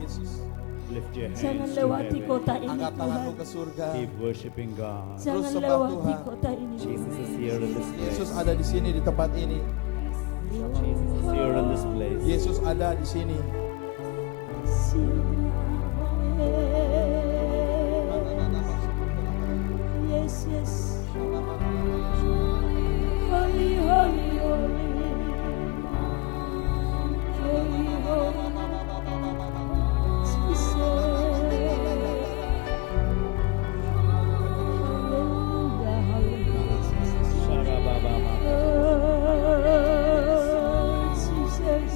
Yesus. Lift your Jangan hands to lewati heaven. kota ini Angkat tanganmu Tuhan. ke surga. Keep worshiping God. Jangan sembah lewati Tuhan. kota ini Jesus is here in this Yesus place. ada di sini di tempat ini. Jesus is here in this place. Yesus ada di sini. Yes, yes. Holy, holy, holy. Holy, holy. Jesus. Hallelujah, hallelujah. Sharababama. Jesus.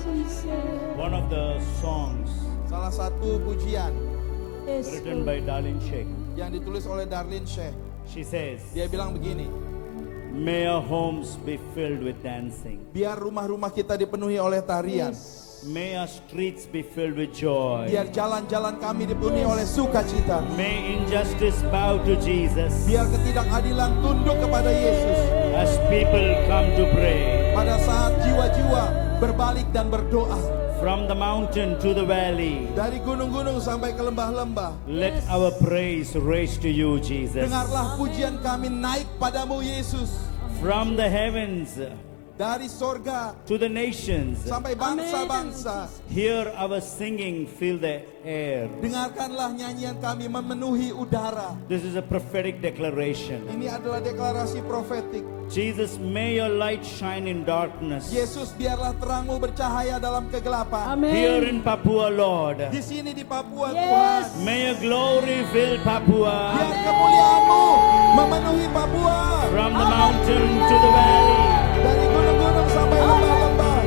Jesus. One of the songs Salah satu pujian Yes, written Lord. by Darlene Sheikh. yang ditulis oleh Darlene Sheikh. She says, Dia bilang begini, may our homes be filled with dancing. biar rumah-rumah kita dipenuhi oleh tarian. May our streets be filled with joy. Biar jalan-jalan kami dipenuhi oleh sukacita. May injustice bow to Jesus Biar ketidakadilan tunduk kepada Yesus. as people come to pray. Pada saat jiwa-jiwa berbalik dan berdoa. From the mountain to the valley, Dari gunung-gunung sampai ke lembah-lembah. let our praise raise to you, Jesus. Dengarlah pujian kami naik padamu Yesus. From the heavens Dari sorga to the nations, sampai bangsa-bangsa. hear our singing fill the air. Dengarkanlah nyanyian kami memenuhi udara. This is a prophetic declaration. Ini adalah deklarasi profetik. Jesus, may your light shine in darkness. Yesus, biarlah terangmu bercahaya dalam kegelapan. Here Amen. in Papua, Lord. Di sini di Papua, Yes. Tuhan. May your glory fill Papua. Biar kemuliaanmu memenuhi Papua. From the mountain to the valley, Dari gunung-gunung sampai lembah-lembah.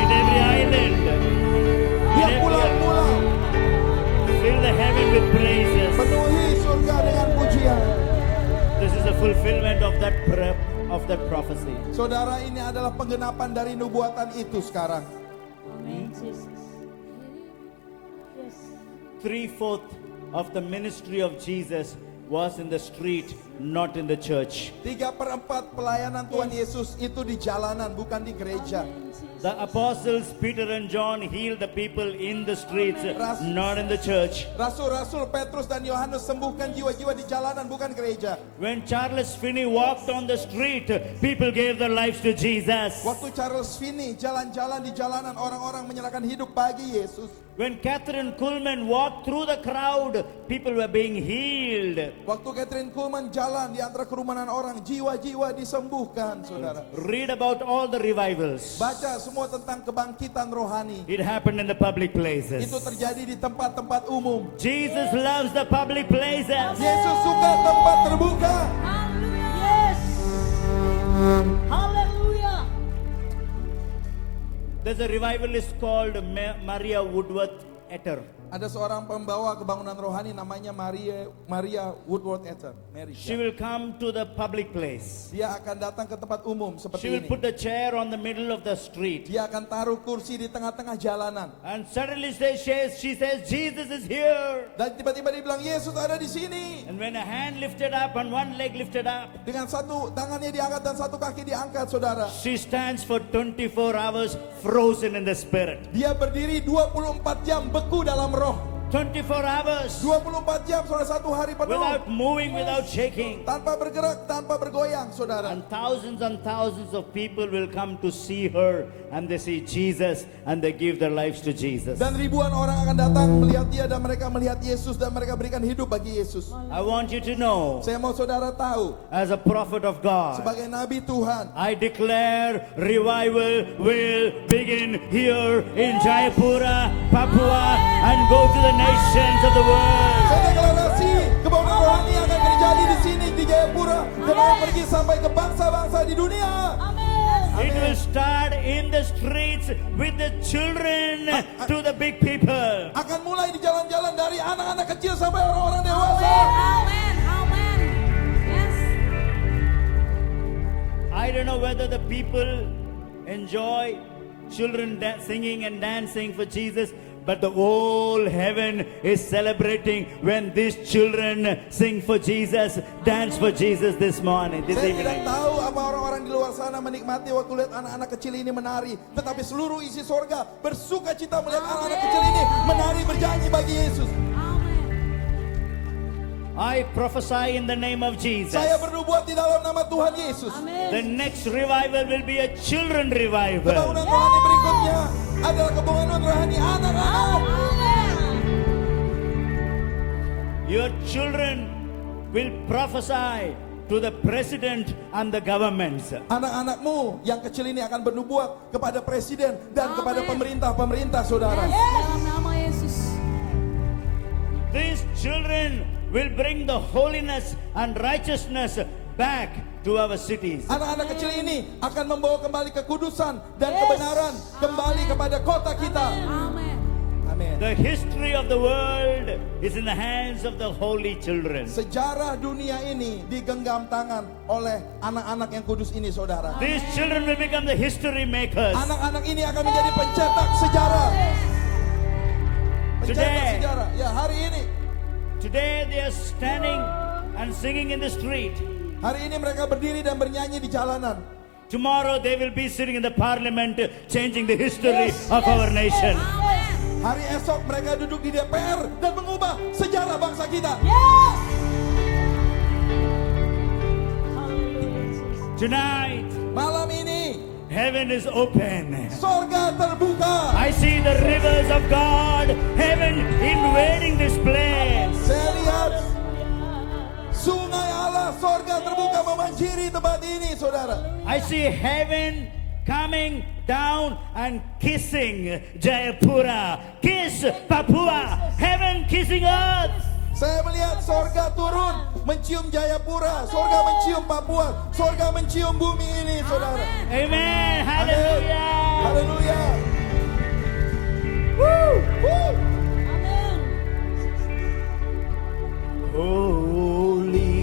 in every island, in Biar every pulau-pulau fill the heaven with praises. penuhi surga dengan pujian. This is a fulfillment of that prophecy. Saudara, ini adalah penggenapan dari nubuatan itu sekarang. Amen, Jesus. Yes. 3/4 of the ministry of Jesus was in the street, not in the church. 3/4 pelayanan Tuhan Yesus itu di jalanan, bukan di gereja. The apostles Peter and John healed the people in the streets, not in the church. Rasul-rasul Petrus dan Yohanes sembuhkan jiwa-jiwa di jalanan, bukan gereja. When Charles Finney walked on the street, people gave their lives to Jesus. Waktu Charles Finney jalan-jalan di jalanan, orang-orang menyerahkan hidup bagi Yesus. When Catherine Kuhlman walked through the crowd, people were being healed. Waktu Catherine Kuhlman jalan di antara kerumunan orang, jiwa-jiwa disembuhkan, saudara. Read about all the revivals. Baca semua tentang kebangkitan rohani. It happened in the public places. Itu terjadi di tempat-tempat umum. Jesus loves the public places. Yesus suka tempat terbuka. Yes. Hallelujah. There's a revivalist called Maria Woodworth Etter. Ada seorang pembawa kebangunan rohani namanya Maria Woodworth Etter. Mary. She will come to the public place. Dia akan datang ke tempat umum She seperti will ini. put the chair on the middle of the street. Dia akan taruh kursi di tengah-tengah jalanan. And suddenly she says, Jesus is here. Dan tiba-tiba dia bilang, Yesus ada di sini. And when a hand lifted up and one leg lifted up, Dengan satu tangannya diangkat dan satu kaki diangkat, saudara. she stands for 24 hours frozen in the spirit. Dia berdiri 24 jam beku dalam roh. 24 hours 24 jam, saudara, satu hari penuh. without moving, without shaking. Tanpa bergerak, tanpa bergoyang, saudara. And thousands of people will come to see her, and they see Jesus, and they give their lives to Jesus. Dan ribuan orang akan datang melihat dia, dan mereka melihat Yesus, dan mereka berikan hidup bagi Yesus. I want you to know, Saya mau saudara tahu, as a prophet of God, sebagai nabi Tuhan, I declare revival will begin here in Jayapura, Papua, and go to the nations of the world. saya deklarasi kebangunan rohani akan terjadi di sini di Jayapura dan akan pergi sampai ke bangsa-bangsa di dunia. Amen. It will start in the streets with the children to the big people. Akan mulai di jalan-jalan dari anak-anak kecil sampai orang-orang dewasa. Amen. Amen. Yes. I don't know whether the people enjoy children singing and dancing for Jesus, But the whole heaven is celebrating when these children sing for Jesus, dance for Jesus this morning, this Saya tidak evening. tahu apa orang-orang di luar sana menikmati waktu lihat anak-anak kecil ini menari. Tetapi seluruh isi sorga bersuka cita melihat anak-anak kecil ini menari bernyanyi bagi Yesus. Amen. I prophesy in the name of Jesus. Saya bernubuat di dalam nama Tuhan Yesus. The Amen. next revival will be a children revival. Kebangunan rohani berikutnya adalah kebangunan rohani anak-anak. Amen. Your children will prophesy to the president and the governments. Anak-anakmu yang kecil ini akan bernubuat kepada presiden dan kepada Amen. pemerintah-pemerintah saudara. Dalam nama Yesus. These children will bring the holiness and righteousness back to our cities. Anak-anak kecil ini akan membawa kembali kekudusan dan Yes. kebenaran kembali kepada kota kita. Amen. Amin. The history of the world is in the hands of the holy children. Sejarah dunia ini digenggam tangan oleh anak-anak yang kudus ini saudara. These children will become the history makers. Anak-anak ini akan menjadi pencetak sejarah. Pencetak Today. sejarah. Ya, hari ini. Today they are standing and singing in the street. Hari ini mereka berdiri dan bernyanyi di jalanan. Tomorrow they will be sitting in the parliament changing the history of our nation. Amen. Hari esok mereka duduk di DPR dan mengubah sejarah bangsa kita. Yes. Hallelujah, Jesus. Tonight, Malam ini heaven is open. sorga terbuka. I see the rivers of God, heaven invading this place. Saya lihat sungai Allah, sorga terbuka memanjiri tempat ini saudara. I see heaven coming down and kissing Jayapura. Kiss Papua. Heaven kissing earth. Saya melihat sorga turun mencium Jayapura, sorga mencium Papua, sorga mencium bumi ini saudara. Amen. Amin. Hallelujah. Haleluya. Amen. Holy.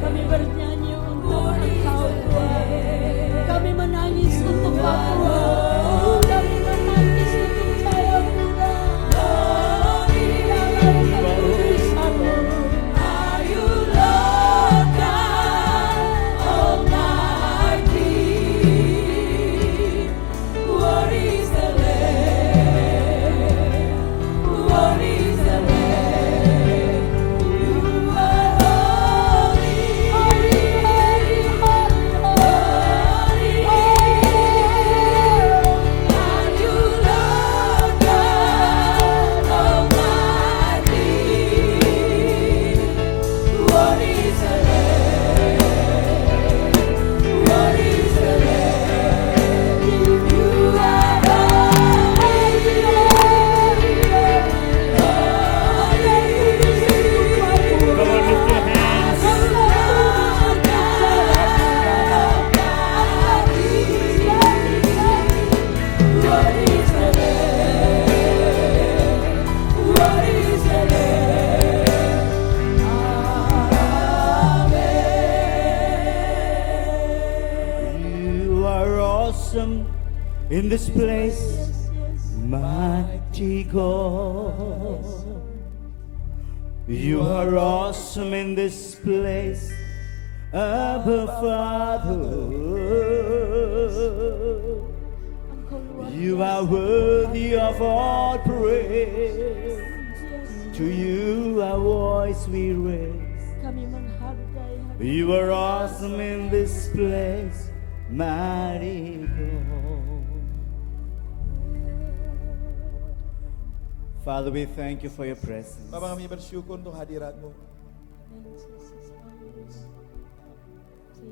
Kami bernyanyi untuk Engkau, Tuhan. Kami menangis untuk Papua. Kami menangis untuk Jayapura. Dalam kekristenan. Ayu Lord God Almighty. What is the Lamb? What is the Lamb? You are holy, holy, holy, holy, and you Lord God Almighty. What is the Lamb? What is the Lamb? You are holy, Come on, lift your hands. You are awesome in this place, mighty God. You are awesome in this place, Abba Father. You are worthy of all praise. To you our voice we raise. Kami menghargai hadirat You are awesome in this place, mighty God. Father, we thank you for your presence. Bapa kami bersyukur untuk hadiratmu.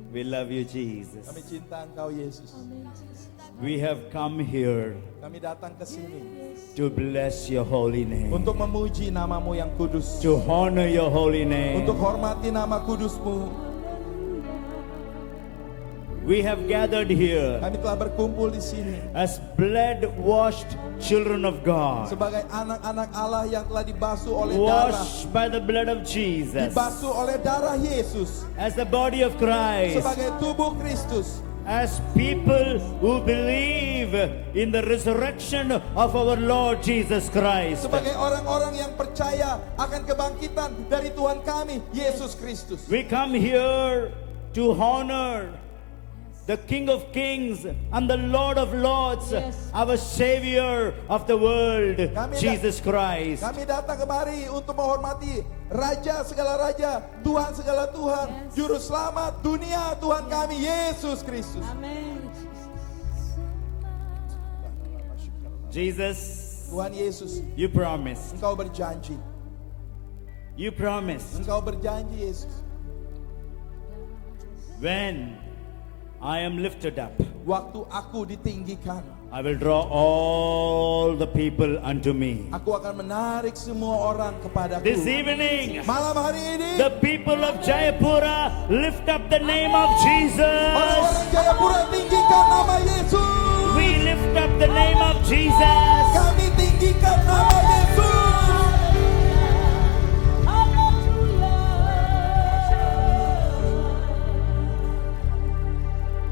We love you, Jesus. Kami cinta Engkau Yesus. We have come here Kami datang ke sini to bless your holy name, untuk memuji namamu yang kudus, to honor your holy name. untuk hormati nama kudusmu. we have gathered here Kami telah berkumpul di sini as blood-washed children of God, sebagai anak-anak Allah yang telah dibasuh oleh darah, washed by the blood of Jesus, dibasuh oleh darah Yesus, as the body of Christ, sebagai tubuh Kristus, as people who believe in the resurrection of our Lord Jesus Christ. sebagai orang-orang yang percaya akan kebangkitan dari Tuhan kami, Yesus Kristus. We come here to honor the King of Kings and the Lord of Lords, Yes. our Savior of the world, Kami Jesus Christ. Kami datang kemari untuk menghormati Raja segala Raja, Tuhan segala Tuhan, Yes. Juru Selamat dunia, Tuhan kami, Yesus Kristus. Amen. Jesus, Tuhan Yesus, you promised. Engkau berjanji. You promised. Engkau berjanji, Yesus. When I am lifted up, Waktu aku ditinggikan, I will draw all the people unto me. aku akan menarik semua orang kepadaku. This evening, Malam hari ini, the people of Jayapura lift up the name of Jesus. orang-orang Jayapura tinggikan nama Yesus. We lift up the name of Jesus. Kami tinggikan nama Yesus.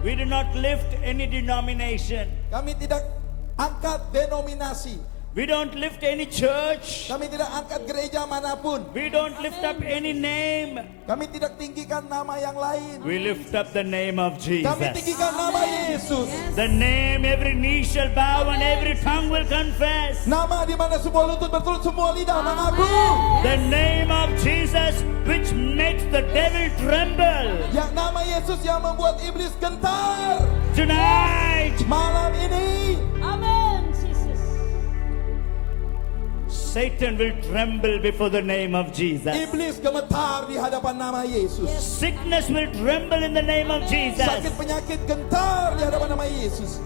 We do not lift any denomination. Kami tidak angkat denominasi. We don't lift any church. Kami tidak angkat gereja manapun. We don't lift up any name. Kami tidak tinggikan nama yang lain. We lift up the name of Kami Jesus. tinggikan nama Yesus. The name every knee shall bow and every tongue will confess. Nama di mana semua lutut berturut, semua lidah mengaku. The name of Jesus which makes the devil tremble. Yang nama Yesus yang membuat iblis gentar. Tonight, Malam ini Amen, Jesus. Satan will tremble before the name of Jesus. iblis gemetar di hadapan nama Yesus. Sickness will tremble in the name of Jesus. Sakit penyakit gentar di hadapan nama Yesus.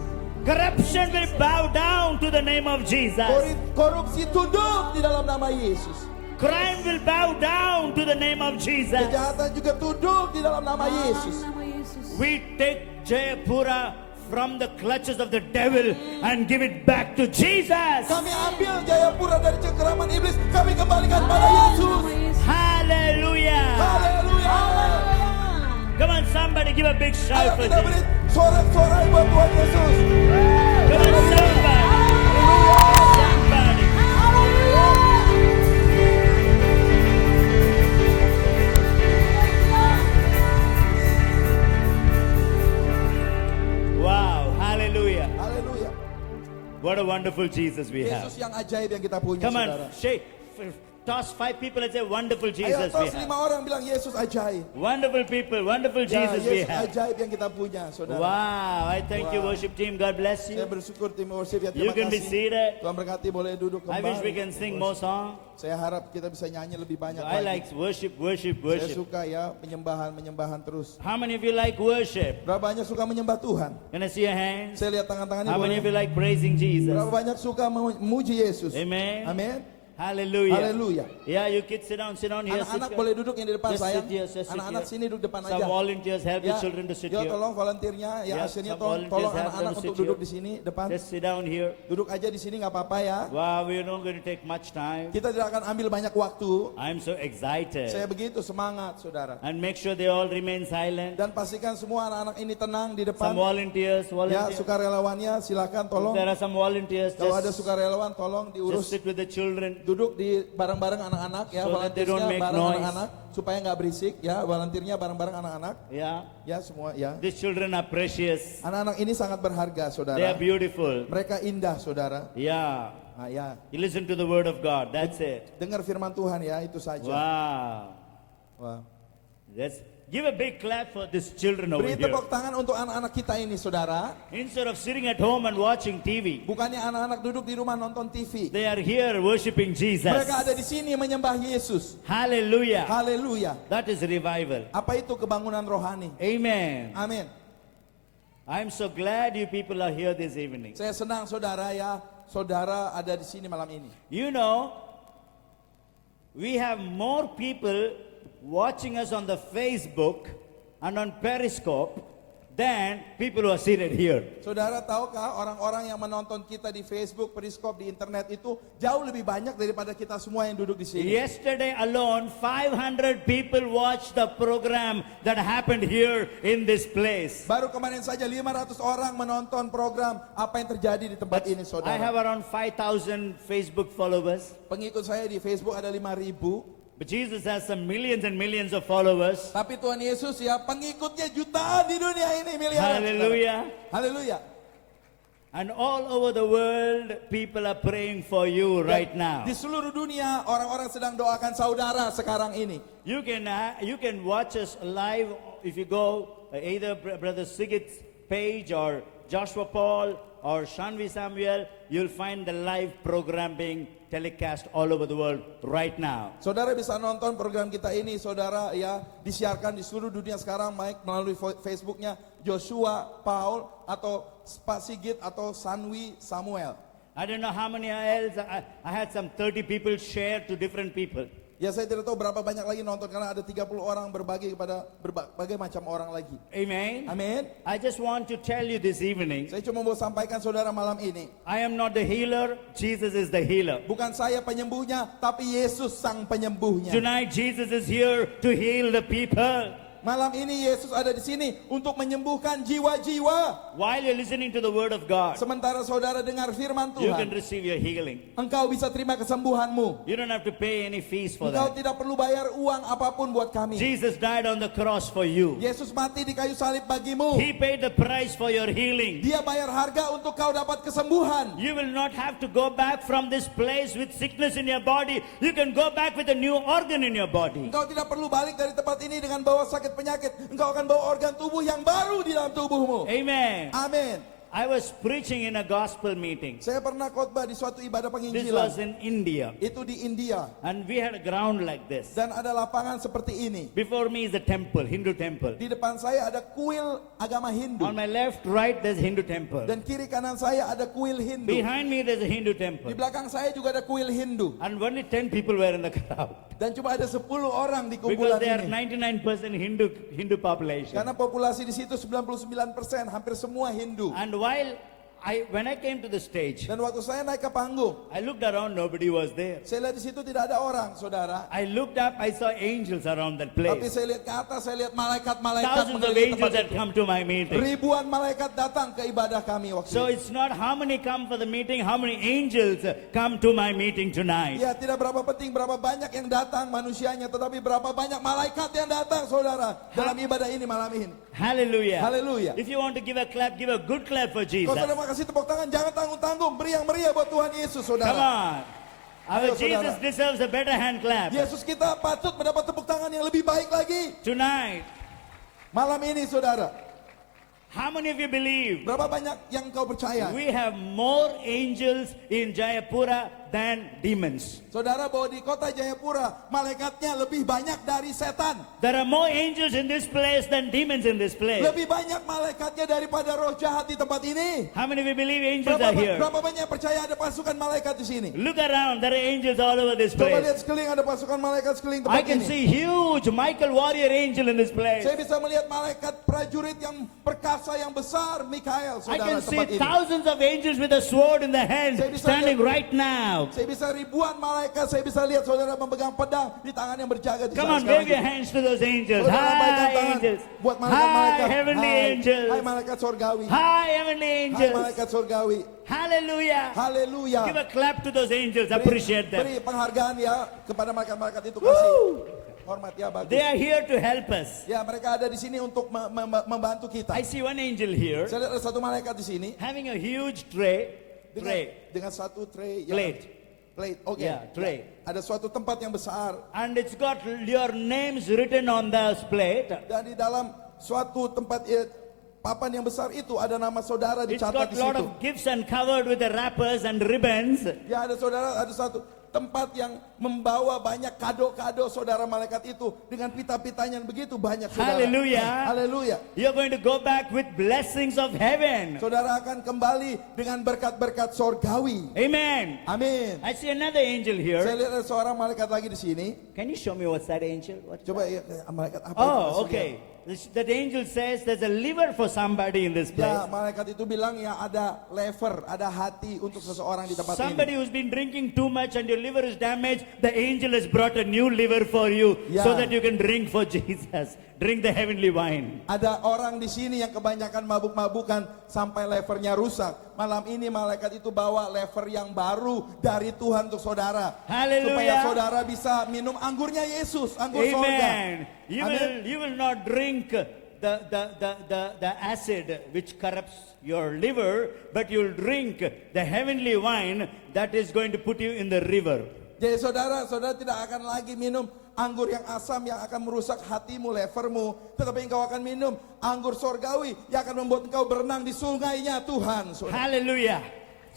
Corruption will bow down to the name of Jesus. Korupsi tunduk di dalam nama Yesus. Crime will bow down to the name of Jesus. Kejahatan juga tunduk di dalam nama Yesus. Nama Yesus. We take Jayapura from the clutches of the devil and give it back to Jesus. Kami ambil Jayapura dari cengkeraman iblis. Kami kembalikan pada Yesus. Nama Yesus. Hallelujah. Haleluya. Come on, somebody give a big Ayo shout for kita beri this. sorak-sorai buat Tuhan Yesus. Come on, somebody. Somebody. Wow, hallelujah. Haleluya. What a wonderful Jesus we have. Yesus yang ajaib yang kita punya, Come saudara. on, shake. Toss 5 people and say, wonderful Ayo Jesus we tos 5 have. orang bilang Yesus ajaib. Wonderful people, wonderful Ya, Jesus we Yesus have. ajaib yang kita punya, saudara. Wow, I thank you, Wow. worship team. God bless Saya you. bersyukur tim worship ya, You terima can be kasih. seated. Tuhan berkati, boleh duduk I kembali. wish we can sing more songs. Saya harap kita bisa nyanyi lebih banyak I lagi. like worship, worship, Saya worship. suka ya penyembahan terus. How many of you like worship? Berapa banyak suka menyembah Tuhan? Can I see your hands? Saya lihat tangan-tangannya How many boleh. of you like praising Jesus? Berapa banyak suka memuji Yesus? Amen. Amin. Hallelujah. Haleluya. Yeah, you kids sit down here. Anak-anak sit boleh here. duduk yang di depan Just saya. sit here, just sit Anak-anak here. sini duduk depan Some aja. volunteers help the children to sit ya here. tolong volunteernya, ya Yeah, aslinya some tolong volunteers have anak-anak them untuk sit duduk here. di sini depan. Just sit down here. Duduk aja di sini nggak apa-apa ya. Wow, we're not going to take much time. Kita tidak akan ambil banyak waktu. I'm so excited. Saya begitu semangat, saudara. And make sure they all remain silent. Dan pastikan semua anak-anak ini tenang di Some depan. volunteers, Ya, volunteers. sukarelawannya silakan tolong. There are some volunteers. Kalau ada Just, sukarelawan tolong just diurus. sit with the children. Duduk di bareng-bareng anak-anak ya, So that they don't volunteersnya make bareng noise. anak-anak supaya nggak berisik ya, volunteernya bareng-bareng anak-anak. Yeah. Ya semua ya. These children are precious. Anak-anak ini sangat berharga, They are saudara. beautiful. Mereka indah, saudara. Yeah. Nah, ya. You listen to the word of God. That's it. Dengar firman Tuhan ya, itu saja. Wow. Wah. Let's give a big clap for these children over Beri here. tepuk tangan untuk anak-anak kita ini, saudara. Instead of sitting at home and watching TV, Bukannya anak-anak duduk di rumah nonton TV. they are here worshiping Jesus. Mereka ada di sini menyembah Yesus. Hallelujah. Haleluya. That is revival. Apa itu kebangunan rohani? Amen. Amin. I'm so glad you people are here this evening. Saya senang, saudara ya. Saudara ada di sini malam ini. You know, we have more people watching us on the Facebook and on Periscope than people who are seated here. Saudara tahukah orang-orang yang menonton kita di Facebook, Periskop, di internet itu jauh lebih banyak daripada kita semua yang duduk di sini. Yesterday alone, 500 people watched the program that happened here in this place. Baru kemarin saja 500 orang menonton program apa yang terjadi di tempat ini, I have saudara. around 5,000 Facebook followers. Pengikut saya di Facebook ada 5.000. But Jesus has some millions and millions of followers. Tapi Tuhan Yesus ya pengikutnya jutaan di dunia ini, miliaran. Hallelujah. saudara. Haleluya. And all over the world, people are praying for you right now. Di seluruh dunia orang-orang sedang doakan saudara sekarang ini. You can watch us live if you go either Brother Sigit's page or Joshua Paul or Shanvi Samuel. You'll find the live program being telecast all over the world right now. Saudara bisa nonton program kita ini, saudara ya, disiarkan di seluruh dunia sekarang, baik melalui Facebooknya Joshua, Paul, atau Pak Sigit, atau Sanwi Samuel. I don't know how many else. I had some 30 people share to different people. Ya saya tidak tahu berapa banyak lagi nonton karena ada 30 orang berbagi kepada berbagai macam orang lagi. Amen. Amin. I just want to tell you this evening, Saya cuma mau sampaikan saudara malam ini, I am not the healer. Jesus is the healer. bukan saya penyembuhnya, tapi Yesus sang penyembuhnya. Tonight, Jesus is here to heal the people. Malam ini Yesus ada di sini untuk menyembuhkan jiwa-jiwa. While you're listening to the word of God, Sementara saudara dengar firman you can Tuhan, receive your healing. engkau bisa terima kesembuhanmu. You don't have to pay any fees for Engkau that. tidak perlu bayar uang apapun buat kami. Jesus died on the cross for you. Yesus mati di kayu salib bagimu. He paid the price for your healing. Dia bayar harga untuk kau dapat kesembuhan. You will not have to go back from this place with sickness in your body. You can go back with a new organ in your body. Engkau tidak perlu balik dari tempat ini dengan bawa sakit penyakit. Engkau akan bawa organ tubuh yang baru di dalam tubuhmu. Amen. Amin. I was preaching in a gospel meeting. Saya pernah khotbah di suatu ibadah This was penginjilan. in India. Itu di India. And we had a ground like this. Dan ada lapangan seperti ini. Before me is a temple, Hindu temple. Di depan saya ada kuil agama Hindu. On my left, right, there's Hindu temple. Dan kiri kanan saya ada kuil Hindu. Behind me, there's a Hindu Di temple. belakang saya juga ada kuil Hindu. And only 10 people were in the crowd. Dan cuma ada 10 orang di Because kumpulan they are ini. 99% Hindu population. Karena populasi di situ 99%, hampir semua Hindu. And when I came to the stage, Dan waktu saya naik ke panggung, I looked around, nobody was there. saya lihat di situ tidak ada orang, saudara. I looked up, I saw angels around that Tapi place. saya lihat ke atas, saya lihat malaikat-malaikat Thousands of mengelilingi angels tempat that itu. come to my meeting. Ribuan malaikat datang ke ibadah kami waktu So itu. it's not how many come for the meeting, how many angels come to my meeting tonight. Ya, tidak berapa penting berapa banyak yang datang manusianya, tetapi berapa banyak malaikat yang datang, saudara, dalam ibadah ini malam ini. Hallelujah. Haleluya. If you want to give a clap, give a good clap for Jesus. Kalau saudara mau kasih tepuk tangan, jangan tanggung-tanggung, beri yang meriah buat Tuhan Yesus, Come saudara. on. Our Ayo, Jesus saudara. deserves a better hand clap. Yesus kita patut mendapat tepuk tangan yang lebih baik lagi. Tonight, Malam ini, saudara, how many of you believe berapa banyak yang kau percaya? we have more angels in Jayapura than demons? Saudara, bahwa di kota Jayapura, malaikatnya lebih banyak dari setan. There are more angels in this place than demons in this place. Lebih banyak malaikatnya daripada roh jahat di tempat ini. How many of you believe angels are here? Berapa banyak yang percaya ada pasukan malaikat di sini? Look around, there are angels all over this Coba place. lihat sekeliling, ada pasukan malaikat sekeliling I tempat can ini. see huge Michael warrior angel in this place. Saya bisa melihat malaikat prajurit yang perkasa yang besar, Mikael, I saudara, can see tempat ini. thousands of angels with a sword in their hands Saya bisa standing lihat- right now. Saya bisa ribuan malaikat, saya bisa lihat saudara memegang pedang di tangan yang berjaga di Come on, saat sekarang wave your ini. hands to those angels. Saudara, lambaikan Hi, tangan angels. buat Hi, malaikat-malaikat. heavenly Hai angels. malaikat surgawi. Hi, heavenly Hai angels. malaikat surgawi. Hallelujah. Haleluya. Give a clap to those angels. Appreciate them. Beri penghargaan ya kepada malaikat-malaikat itu, kasih. Hormat ya, bagus. They are here to help us. Ya, mereka ada di sini untuk membantu kita. I see one angel here Saya lihat ada satu malaikat di sini having a huge tray. dengan satu tray ya. Plate. Oke. Yeah, tray. Ada suatu tempat yang besar And it's got your names written on the plate. dan di dalam suatu tempat papan yang besar itu ada nama saudara It's dicatat got di a lot situ. of gifts and covered with the wrappers and ribbons. Ya, ada saudara, ada satu tempat yang membawa banyak kado-kado saudara malaikat itu dengan pita-pitanya yang begitu banyak, saudara. Hallelujah. Haleluya. You're going to go back with blessings of heaven. Saudara akan kembali dengan berkat-berkat sorgawi. Amen. Amin. I see another angel Saya here. lihat ada seorang malaikat lagi di sini. Can you show me what's that angel? Coba ya, malaikat apa itu? Oh, Mas okay. lihat. That angel says there's a liver for somebody in this place. Ya, malaikat itu bilang ya ada lever, ada hati untuk seseorang di tempat Somebody ini. who's been drinking too much and your liver is damaged, the angel has brought a new liver for you Yeah. so that you can drink for Jesus. Drink the heavenly wine. Ada orang di sini yang kebanyakan mabuk-mabukan sampai levernya rusak. Malam ini malaikat itu bawa lever yang baru dari Tuhan untuk saudara. Haleluya. Supaya saudara bisa minum anggurnya Yesus, anggur sorga. Amen. Amen. You will not drink the acid which corrupts your liver, but you'll drink the heavenly wine that is going to put you in the river. Jadi saudara tidak akan lagi minum anggur yang asam yang akan merusak hatimu, levermu. Tetapi engkau akan minum anggur sorgawi yang akan membuat engkau berenang di sungainya Tuhan. Saudara. Hallelujah.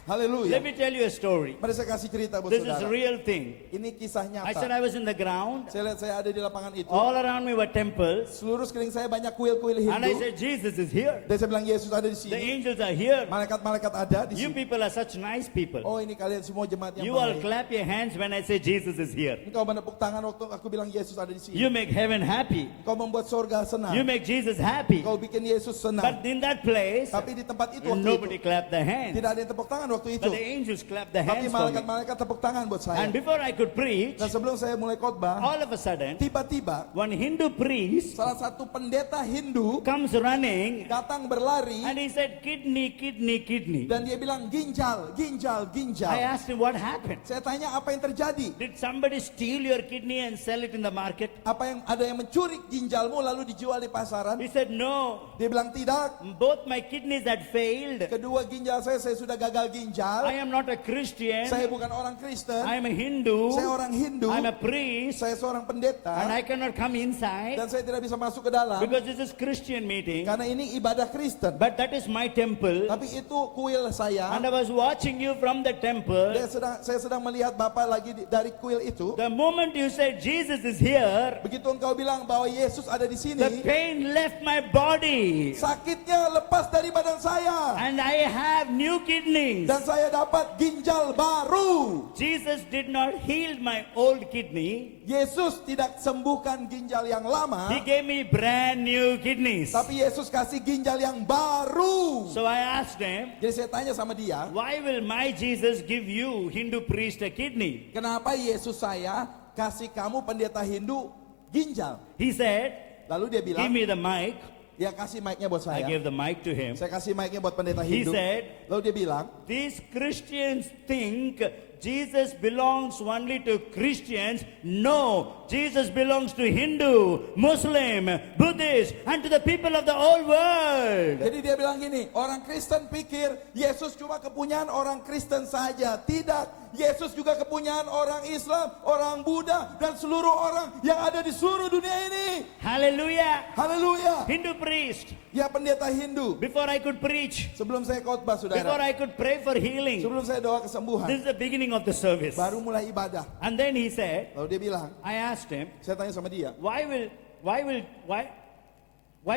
Haleluya. Let me tell you a story. Mari saya kasih cerita buat This is saudara. real thing. Ini kisah I said nyata. I was in the ground. Saya lihat saya ada di lapangan itu. All around me were temples. Seluruh sekeliling saya banyak kuil-kuil And I Hindu. said, Jesus is here. Dan saya bilang Yesus ada di The sini. angels are here. Malaikat-malaikat ada di You sini. people are such nice people. Oh ini kalian semua jemaat yang You all baik. clap your hands when I say Jesus is here. Engkau menepuk tangan waktu aku bilang Yesus ada di sini. You make heaven happy. Engkau membuat sorga senang. You make Jesus happy. Engkau bikin Yesus senang. But in that place, Tapi di tempat itu waktu nobody itu clapped their hands. tidak ada yang tepuk tangan waktu itu. But the angels clapped their Tapi hands for me. malaikat-malaikat tepuk tangan buat saya. And before I could preach, Dan sebelum saya mulai khotbah, all of a sudden, tiba-tiba one Hindu priest salah satu pendeta Hindu comes running datang berlari and he said, kidney, kidney, kidney. dan dia bilang ginjal, ginjal, I ginjal. asked him, what happened? Saya tanya apa yang terjadi? Did somebody steal your kidney and sell it in the market? Apa yang ada yang mencuri ginjalmu lalu dijual di pasaran? He said, no. Dia bilang tidak. Both my kidneys had failed. Kedua ginjal saya sudah gagal ginjal. I am not a Christian. Saya bukan orang Kristen. I am a Hindu. Saya orang Hindu. I'm a priest. Saya seorang pendeta. And I cannot come inside Dan saya tidak bisa masuk ke dalam. because this is Christian meeting. Karena ini ibadah Kristen. But that is my temple. Tapi itu kuil saya. And I was watching you from the temple. Saya sedang melihat Bapak lagi dari kuil itu. The moment you said Jesus is here, Begitu engkau bilang bahwa Yesus ada di sini, the pain left my body. sakitnya lepas dari badan saya. And I have new kidneys. Dan saya dapat ginjal baru. Jesus did not heal my old kidney. Yesus tidak sembuhkan ginjal yang lama. He gave me brand new kidneys. Tapi Yesus kasih ginjal yang baru. So I asked him, Jadi saya tanya sama dia, why will my Jesus give you, Hindu priest, a kidney? kenapa Yesus saya kasih kamu pendeta Hindu ginjal? He said, Lalu dia give bilang, me the mic. dia kasih mic-nya buat I saya. gave the mic to him. Saya kasih mic-nya buat pendeta He Hindu. said, Lalu dia bilang, these Christians think Jesus belongs only to Christians. No, Jesus belongs to Hindu, Muslim, Buddhist, and to the people of the whole world. jadi dia bilang gini, orang Kristen pikir Yesus cuma kepunyaan orang Kristen saja. Tidak, Yesus juga kepunyaan orang Islam, orang Buddha, dan seluruh orang yang ada di seluruh dunia ini. Hallelujah. Haleluya. Hindu priest, Ya pendeta Hindu. before I could preach, Sebelum saya khotbah before saudara, I could pray for healing, sebelum saya doa kesembuhan, this is the beginning of the service. baru mulai ibadah. And then he said, Lalu dia bilang, I asked him, saya tanya sama dia, why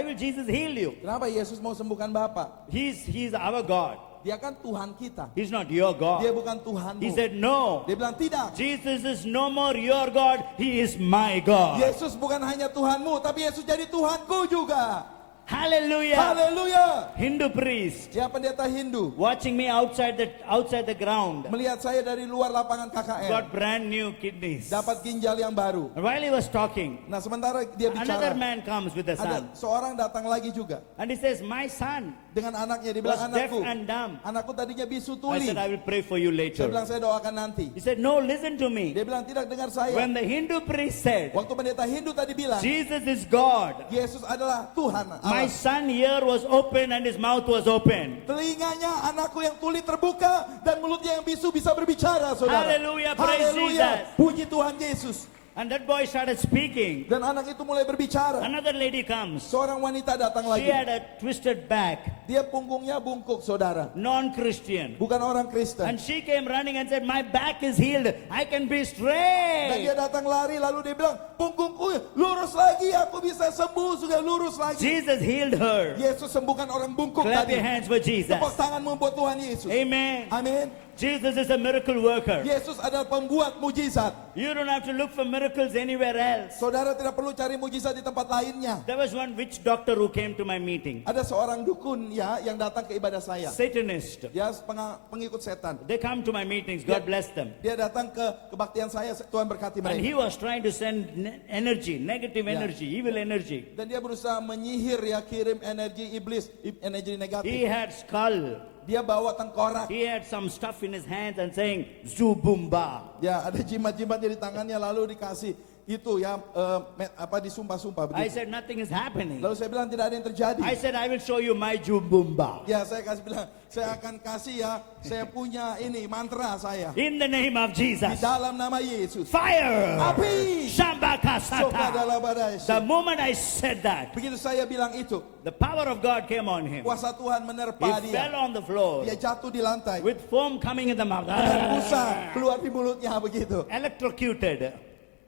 will Jesus heal you? kenapa Yesus mau sembuhkan Bapak? He's our God. Dia kan Tuhan kita. He's not your Dia God. bukan Tuhanmu. He said, no. Dia bilang tidak. Jesus is no more your God. He is my God. Yesus bukan hanya Tuhanmu, tapi Yesus jadi Tuhanku juga. Hallelujah. Haleluya. Hindu priest Ya pendeta Hindu watching me outside the ground melihat saya dari luar lapangan KKR, got brand new kidneys. dapat ginjal yang baru. And while he was talking, Nah sementara dia another bicara, man comes with a ada son. seorang datang lagi juga And he says, my son dengan anaknya. Dia was bilang, deaf anakku, and dumb. anakku tadinya bisu I tuli. said, I will pray for you Saya later. bilang saya doakan nanti. He said, no, listen to me. Dia bilang tidak, dengar saya. When the Hindu priest said, Waktu pendeta Hindu tadi bilang Jesus is God, Yesus adalah Tuhan my Allah. son ear was open and his mouth was open. Telinganya anakku yang tuli terbuka dan mulutnya yang bisu bisa berbicara, saudara. Hallelujah, praise Jesus. Puji Tuhan Yesus. And that boy started speaking. Dan anak itu mulai berbicara. Another lady comes. Seorang wanita datang She lagi. had a twisted back, Dia punggungnya bungkuk, saudara. non-Christian. Bukan orang Kristen. And she came running and said, my back is healed. I can be Dan straight. dia datang lari lalu dia bilang, punggungku lurus lagi, aku bisa sembuh, sudah lurus lagi. Jesus healed her. Yesus sembuhkan orang bungkuk Clap tadi. your hands for Jesus. Tepuk tanganmu buat Tuhan Yesus. Amen. Amin. Jesus is a miracle worker. Yesus adalah pembuat mujizat. You don't have to look for miracles anywhere else. Saudara tidak perlu cari mujizat di tempat lainnya. There was one witch doctor who came to my meeting. Ada seorang dukun ya yang datang ke ibadah saya. Satanist. Dia pengikut setan. They come to my meetings. God bless them. Dia datang ke kebaktian saya, Tuhan berkati And mereka. he was trying to send energy, negative energy, evil energy. Dan dia berusaha menyihir ya, kirim energi iblis, energi He negatif. had skull. Dia bawa tengkorak. He had some stuff in his hands and saying, Zubumba. Ya, ada jimat-jimatnya di tangannya lalu dikasih itu ya disumpah-sumpah I begitu. said, nothing is happening. Lalu saya bilang tidak ada yang terjadi. I said, I will show you my Zubumba. Ya, saya bilang saya akan kasih ya, saya punya ini mantra saya. In the name of Di Jesus. dalam nama Yesus. Fire. Api. Shambakasata. Sokadalabadai. The moment I said that, Begitu saya bilang itu, the power of God came on him. kuasa Tuhan menerpa He dia. fell on the floor Dia jatuh di lantai. with foam coming in the mouth. Dan busa keluar di mulutnya begitu. Electrocuted.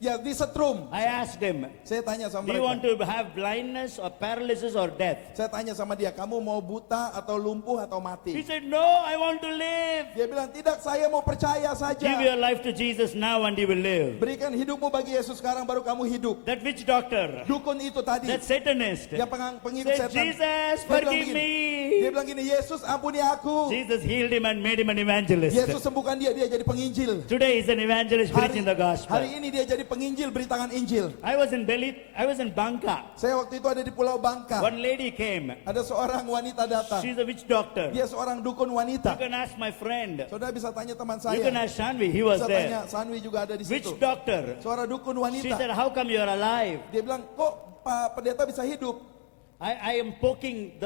Ya, disetrum. I asked him, Saya tanya sama do you want mereka. to have blindness or paralysis or death? Saya tanya sama dia, kamu mau buta atau lumpuh atau He mati? said, no, I want to live. Dia bilang, tidak, saya mau percaya Give saja. your life to Jesus now and you will live. Berikan hidupmu bagi Yesus sekarang baru kamu hidup. That witch doctor, Dukun itu tadi, that Satanist, yang pengikut said, setan. Jesus, Dia bilang forgive begini, me. Dia bilang gini, Yesus ampuni aku. Jesus healed him and made him an evangelist. Yesus sembuhkan dia jadi penginjil. Today he's an evangelist preaching the gospel. Hari ini dia jadi penginjil, beritakan Injil. I was in Bangka. Saya waktu itu ada di Pulau Bangka. One lady came. Ada seorang wanita datang. She's a witch doctor. Dia seorang dukun You wanita. can ask my friend. Saudara bisa tanya teman You can saya. ask Shanvi. He was Bisa there. tanya, Sanwi juga ada di Witch situ. doctor. Seorang dukun She wanita. said, how come you're alive? Dia bilang, kok Pak Pendeta bisa hidup? I am poking,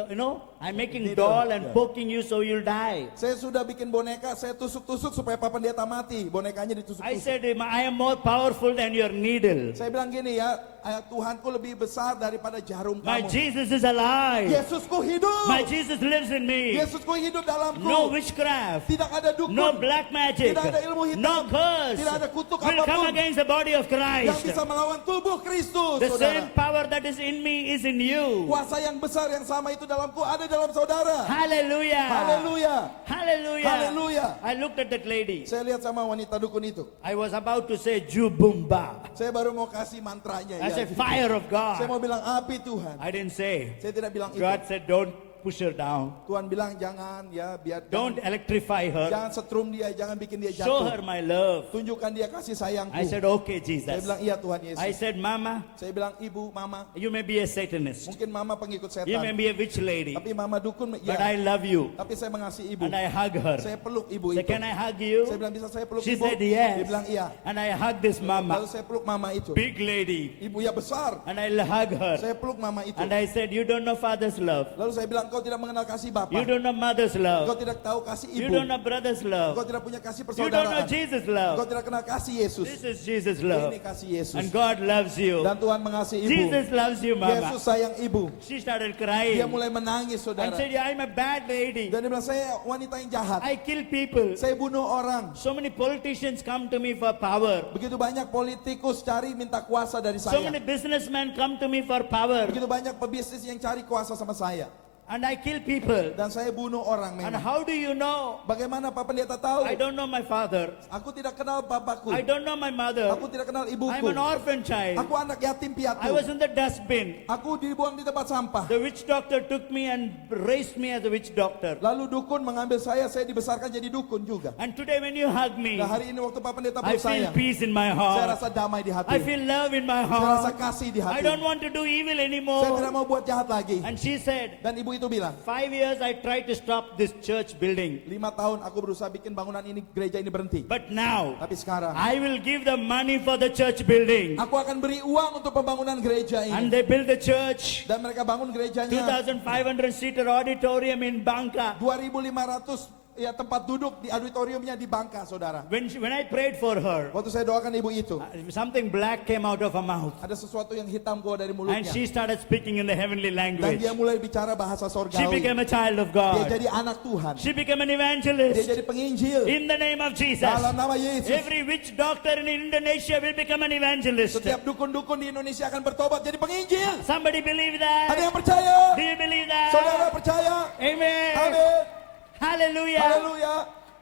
I'm making Needle. doll and Yeah. poking you so you'll die. Saya sudah bikin boneka, saya tusuk-tusuk supaya Pak Pendeta mati. Bonekanya I ditusuk-tusuk. said, I am more powerful than your needle. Saya bilang gini ya, Tuhanku lebih besar daripada jarum My kamu. Jesus is alive. Yesusku hidup. My Jesus lives in me. Yesusku hidup dalamku. No witchcraft. Tidak ada dukun. No black magic. Tidak ada ilmu hitam. No curse Tidak ada kutuk will come apapun against the body of yang Christ. bisa melawan tubuh Kristus, The saudara. same power that is in me is in you. Kuasa yang besar yang sama itu dalamku ada dalam saudara. Hallelujah. Haleluya. Hallelujah. Hallelujah. I looked at that lady. Saya lihat sama wanita dukun itu. I was about to say Jubumba. Saya baru mau kasih mantranya. I ya. said fire of Saya God. mau bilang api Tuhan. I didn't say. Saya tidak bilang itu. God said don't push her down. Tuhan bilang jangan ya, biar Don't electrify her. jangan setrum dia, jangan bikin dia Show her jatuh. my love. Tunjukkan dia kasih sayangku. I said okay Saya Jesus. bilang iya Tuhan Yesus. I said Mama, Saya bilang ibu, mama, you may be a Satanist. mungkin mama pengikut You may setan, be a witch lady. tapi mama dukun But ya. I love you. Tapi saya mengasihi ibu. And I hug her. Saya peluk ibu Say, itu. can I hug Saya you? bilang bisa saya peluk She ibu. said Dia yes. bilang iya. And I hug this Lalu mama. saya peluk mama itu. Big lady. Ibu ya besar. And I hug her. Saya peluk mama itu. And I said, you don't know father's love. Lalu saya bilang kau tidak mengenal kasih Bapa. You don't know mother's Kau love. tidak tahu kasih You ibu. don't know brother's Kau love. tidak punya kasih You don't know persaudaraan. Jesus' Kau love. tidak kenal kasih Yesus. This is Jesus' Ini love. kasih Yesus. And God loves you. Dan Tuhan mengasihi ibu. Jesus loves you, mama. Yesus sayang ibu. She started Dia crying mulai menangis and saudara. said, yeah, I'm a bad lady. Dan dia bilang saya wanita yang jahat. I kill people. Saya bunuh orang. So many politicians come to me for power. Begitu banyak politikus cari minta kuasa dari So saya. many businessmen come to me for power. Begitu banyak pebisnis yang cari kuasa sama saya. And I kill people. Dan saya bunuh orang And memang. how do you know? Bagaimana Pak Pendeta tahu? I don't know my father. Aku tidak kenal papaku. I don't know my mother. Aku tidak kenal I'm ibuku. an orphan child. Aku anak yatim I was piatu. in the dustbin. Aku dibuang di tempat sampah. The witch doctor took me and raised me as a witch doctor. Lalu dukun mengambil saya dibesarkan jadi dukun juga. And today when you hug me, Nah hari ini waktu Pak Pendeta I peluk feel saya, peace in my saya heart. rasa damai di hati. I feel love in my Saya rasa heart. kasih di I hati. don't want to do evil Saya tidak anymore. mau buat jahat lagi. And she said, Dan ibu itu bilang, 5 years I tried to stop this church building. 5 tahun aku berusaha bikin bangunan ini, gereja ini berhenti. But now, Tapi sekarang, I will give the money for the church building. aku akan beri uang untuk pembangunan gereja And ini. they built the church. Dan mereka bangun gerejanya 2,500 seater auditorium in Bangka. 2.500 ya tempat duduk di auditoriumnya di Bangka, saudara. When I prayed for her, Waktu saya doakan ibu itu, something black came out of her mouth. ada sesuatu yang hitam keluar dari And mulutnya. she started speaking in the heavenly Dan language. dia mulai bicara bahasa She sorgawi. became a child of Dia God. jadi anak Tuhan. She became an Dia evangelist. jadi penginjil. In the name of Jesus. Dalam nama Yesus. Every witch doctor in Indonesia will become an evangelist. Setiap dukun-dukun di Indonesia akan bertobat jadi penginjil. Somebody believe Ada that? yang percaya? Do you believe that? Saudara percaya? Amen. Amin. Hallelujah. Haleluya.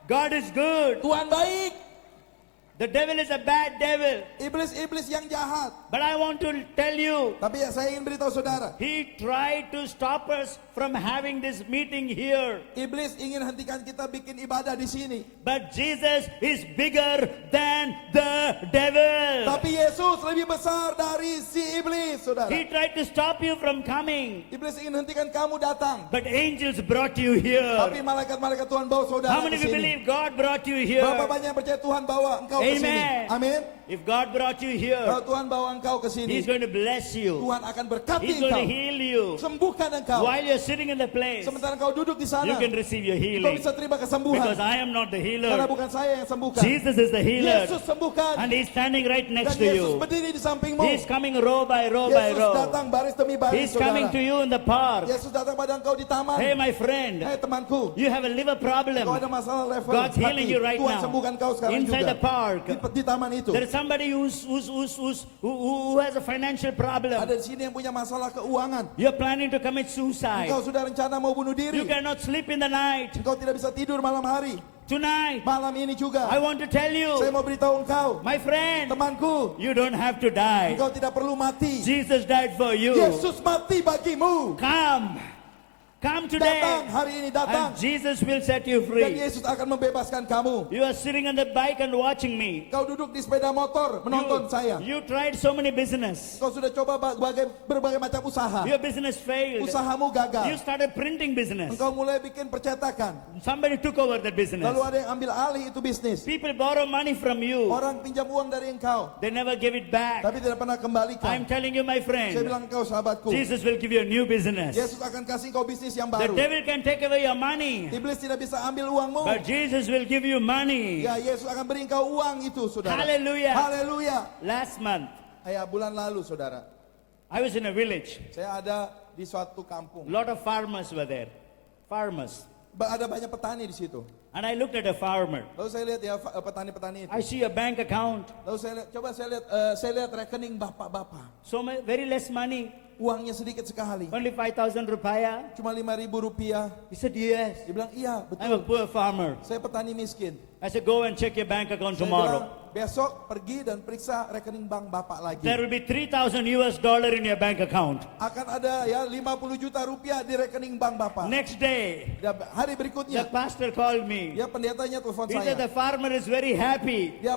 God is good. Tuhan baik. The devil is a bad devil. Iblis-iblis yang jahat. But I want to tell you, Tapi ya saya ingin beritahu saudara. he tried to stop us from having this meeting here. Iblis ingin hentikan kita bikin ibadah di sini. But Jesus is bigger than the devil. Tapi Yesus lebih besar dari si iblis, saudara. He tried to stop you from coming. Iblis ingin hentikan kamu datang. But angels brought you here. Tapi malaikat-malaikat Tuhan bawa saudara How ke many of you sini. believe God brought you Berapa here? banyak yang percaya Tuhan bawa engkau ke sini? Amen. Amin. If God brought you here, Kalau Tuhan bawa engkau ke sini, He's going to bless you. Tuhan akan berkati He's going to engkau. heal you. Sembuhkan engkau. While you're sitting in the place, Sementara engkau duduk di sana, you can receive your engkau healing. bisa terima kesembuhan. Because I am not the Karena healer. bukan saya yang sembuhkan. Jesus is the healer. Yesus sembuhkan. And He's standing right Dan next to Yesus you. berdiri di sampingmu. He's coming row by row by Yesus row. datang baris demi baris, He's coming to saudara. you in the park. Yesus datang pada engkau di taman. Hey, my friend, Hai temanku, you have a liver problem. kau ada masalah level God's healing hati. you right Tuhan now. sembuhkan kau sekarang Inside juga. the park. Di taman itu. There is somebody who has a financial problem. Ada di sini yang punya masalah keuangan. You're planning to commit suicide. Engkau sudah rencana mau bunuh diri. You cannot sleep in the night. Engkau tidak bisa tidur malam hari. Tonight, Malam ini juga. I want to tell Saya you, mau beritahu engkau, my friend, temanku, you don't have to die. engkau tidak perlu mati. Jesus died for you. Yesus mati bagimu. Come Datang, today, hari ini datang. and Jesus will set you Dan free. Yesus akan membebaskan kamu. You are sitting on the bike and watching me. Kau duduk di sepeda motor menonton saya. You tried so many business. Kau sudah coba berbagai macam usaha. Your business failed. Usahamu You gagal. started printing business. Engkau mulai bikin percetakan. Somebody took over that business. Lalu ada yang ambil alih itu bisnis. People borrow money from you. Orang pinjam uang dari engkau. They never give it back. Tapi tidak pernah kembalikan. I'm telling you, my Saya friend, bilang engkau sahabatku. Jesus will give you a new business. Yesus akan kasih kau bisnis yang The baru. devil can take away your money, Iblis tidak bisa ambil uangmu. but Jesus will give you money. Ya, Yesus akan beri engkau uang itu, saudara. Hallelujah. Haleluya. Last month, Bulan lalu, saudara. I was in a village. Saya ada di suatu kampung. A lot of farmers were there. Farmers. Ada banyak petani di situ. And I looked at a farmer. Lalu saya lihat ya petani-petani itu. I see a bank account. Lalu saya lihat rekening bapak-bapak. So very less money. Uangnya sedikit sekali. Only 5,000 rupiah. Cuma 5.000 rupiah. He said, yes. Dia bilang, iya I'm a betul. poor farmer. Saya petani miskin. I said, go and check your bank account Saya tomorrow. bilang, besok pergi dan periksa rekening bank bapak lagi. There will be $3,000 in your bank account. Akan ada ya 50 juta rupiah di rekening bank bapak. Next day, Dan hari the berikutnya, pastor called me. ya pendetanya telepon He said saya. the farmer is very happy. Ya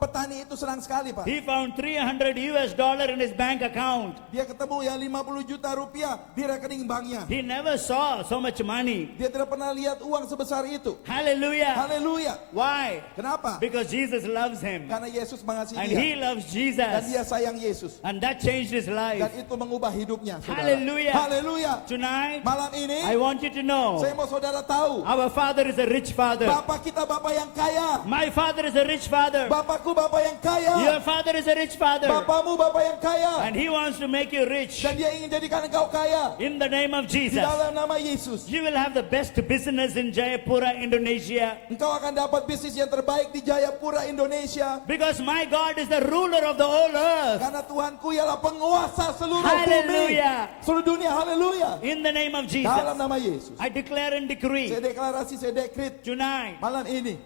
petani itu senang sekali pak. He found $300 in his bank account. Dia ketemu ya 50 juta rupiah di rekening banknya. He never saw so much money. Dia tidak pernah lihat uang sebesar itu. Hallelujah. Haleluya. Why? Kenapa? Because Jesus loves him. Karena Yesus mengasihi And dia. he loves Dan Jesus. dia sayang Yesus. And that changed his Dan life. itu mengubah hidupnya. Saudara. Haleluya. Haleluya. Tonight, Malam ini, I want you to know, saya mau saudara tahu. our father is a rich father. Bapak kita bapak yang kaya. My father is a rich father. Bapakku bapak yang kaya. Your father is a rich father. Bapakmu bapak yang kaya. And he wants to make you rich. Dan dia ingin jadikan engkau kaya. In the name of Di Jesus. dalam nama Yesus. You will have the best business in Jayapura, Indonesia. Engkau akan dapat bisnis yang terbaik di Jayapura, Indonesia. Because my God is the ruler of the whole earth. Karena Tuhanku ialah penguasa seluruh Haleluya. bumi. Seluruh dunia, haleluya. In the name of Jesus. Dalam nama Yesus. I declare and decree Saya deklarasi, saya dekrit tonight, malam ini.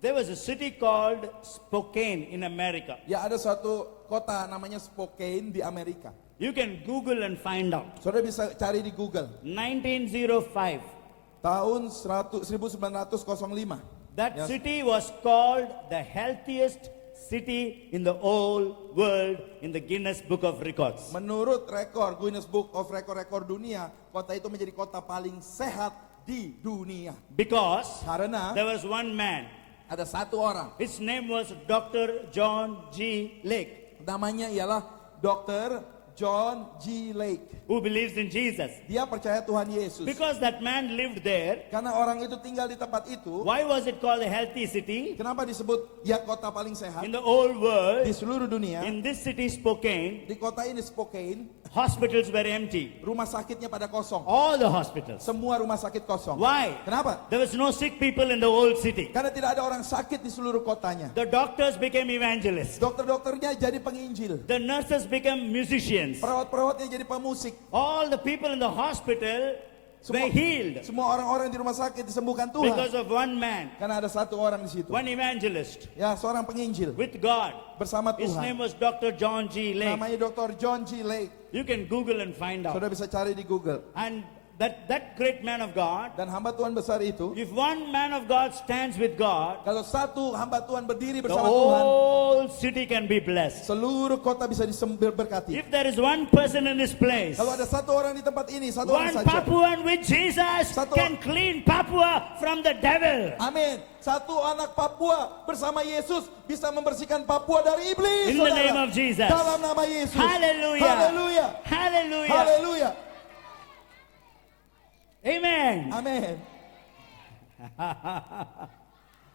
there was a city called Spokane in America. Ya ada suatu kota namanya Spokane di Amerika. You can Google and find out. Saudara bisa cari di Google. 1905. Tahun 1905. That Yes. city was called the healthiest city in the whole world in the Guinness Book of Records. Menurut rekor Guinness Book of Record dunia, kota itu menjadi kota paling sehat di dunia. Because Karena there was one man. ada satu orang, His name was Dr. John G. Lake, namanya ialah Dr. John G. Lake. who believes in Jesus. Dia percaya Tuhan Yesus. Because that man lived there, Karena orang itu tinggal di tempat itu, why was it called a healthy city? kenapa disebut ya kota paling sehat In the whole di world, seluruh dunia? in this city Spokane, Di kota ini Spokane, hospitals were empty. rumah sakitnya pada kosong. All the hospitals. Semua rumah sakit kosong. Why? Kenapa? There was no sick people in the whole city. Karena tidak ada orang sakit di seluruh kotanya. The doctors became evangelists. Dokter-dokternya jadi penginjil. The nurses became musicians. Perawat-perawatnya jadi pemusik. All the people in the hospital were healed Semua orang-orang di rumah sakit disembuhkan Tuhan. because of one man, Karena ada satu orang di situ. one evangelist Ya, seorang penginjil with God. bersama His name Tuhan. was Dr. John G. Lake. Namanya Dr. John G. Lake. You can Google and find out. Saudara bisa cari di Google. And that great man of God, Dan hamba Tuhan besar itu, if one man of God stands with God, kalau satu hamba Tuhan berdiri the bersama Tuhan, whole city can be blessed. seluruh kota bisa diberkati. If there is one person in this place, Kalau ada satu orang di tempat ini, satu orang one saja. Papuan with Jesus Satu- can clean Papua from the devil. Amin. Satu anak Papua bersama Yesus bisa membersihkan Papua dari iblis. In the saudara. name of Jesus. Dalam nama Yesus. Hallelujah. Haleluya. Hallelujah. Haleluya. Amen. Amin.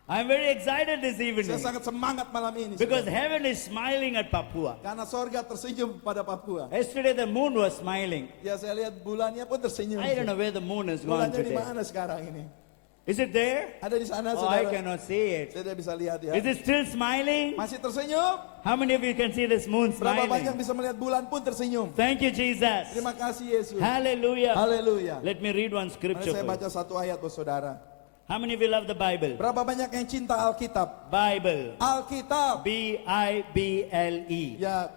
I'm very excited this Saya evening sangat semangat malam ini. because saudara. heaven is smiling at Papua. Karena sorga tersenyum pada Papua. Yesterday the moon was smiling. Ya, saya lihat bulannya pun tersenyum. I don't know where the moon has gone Bulannya di today. mana sekarang ini? Is it there? Ada di sana, Oh, I saudara. cannot see it. Saya tidak bisa lihat ya. Is it still smiling? Masih tersenyum? How many of you can see this moon Berapa banyak smiling? bisa melihat bulan pun tersenyum? Thank you, Jesus. Terima kasih Yesus. Hallelujah. Haleluya. Let me read one Mari scripture saya for you. baca satu ayat buat saudara. How many of you love the Bible? Berapa banyak yang cinta Alkitab? Bible. Alkitab. B-I-B-L-E. Ya,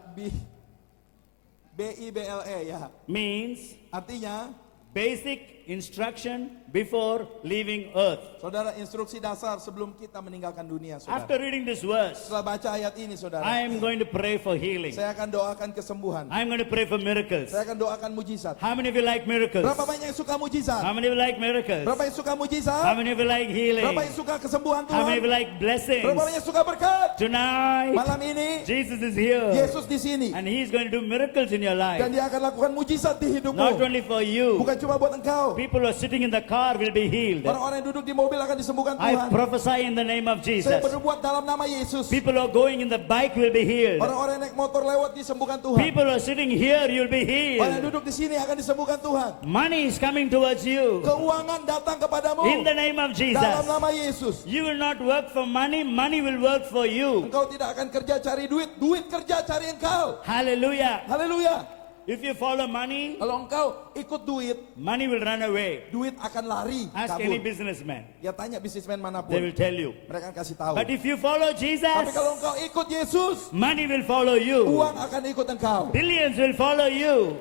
B-I-B-L-E ya. Means Artinya, basic instruction before leaving earth. saudara, instruksi dasar sebelum kita meninggalkan dunia, saudara. After reading this verse, Setelah baca ayat ini, saudara, I am going to pray for healing. saya akan doakan kesembuhan. I'm going to pray for miracles. Saya akan doakan mujizat. How many of you like miracles? Berapa banyak yang suka mujizat? How many of you like miracles? Berapa yang suka How mujizat? many of you like healing? Berapa yang suka kesembuhan How many Tuhan? of you like blessings? Berapa banyak yang suka berkat? Tonight, Malam ini, Jesus is here. Yesus di sini. And He's going to do miracles in your Dan life. dia akan lakukan mujizat di Not hidupmu. only for you. Bukan cuma buat engkau. People who are sitting in the car will be healed. Orang-orang yang duduk di mobil akan disembuhkan I Tuhan. prophesy in the name of Saya Jesus. berbuat dalam nama Yesus. People who are going in the bike will be healed. Orang-orang yang naik motor lewat disembuhkan Tuhan. People who are sitting here, you'll be Orang yang healed. duduk di sini akan disembuhkan Tuhan. Money is coming towards you. Keuangan datang kepadamu. In the name of Dalam Jesus. nama Yesus. You will not work for money, money will work for you. Engkau tidak akan kerja cari duit. Duit kerja cari engkau. Hallelujah. Haleluya. If you follow money, Kalau engkau ikut duit, money will run away. duit akan lari. Ask any Kabur. businessman. Ya, tanya bisnismen They manapun. will tell you. Mereka akan kasih tahu. But if you follow Jesus, Tapi kalau engkau ikut Yesus, money will follow you. uang akan ikut engkau. Billions will follow you.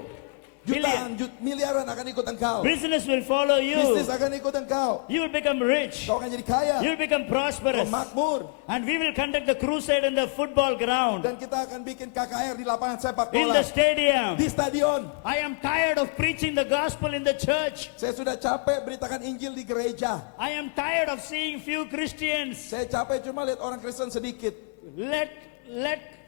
Jutaan, miliaran akan ikut engkau. Business will follow Bisnis you. akan ikut engkau. You will become rich. Kau akan jadi kaya. You will become Kau prosperous. makmur. And we will conduct the crusade in the football ground, Dan kita akan bikin KKR di lapangan sepak in bola. the stadium. Di stadion. I am tired of preaching the gospel in the church. Saya sudah capek beritakan Injil di gereja. I am tired of seeing few Christians. Saya capek cuma lihat orang Kristen sedikit.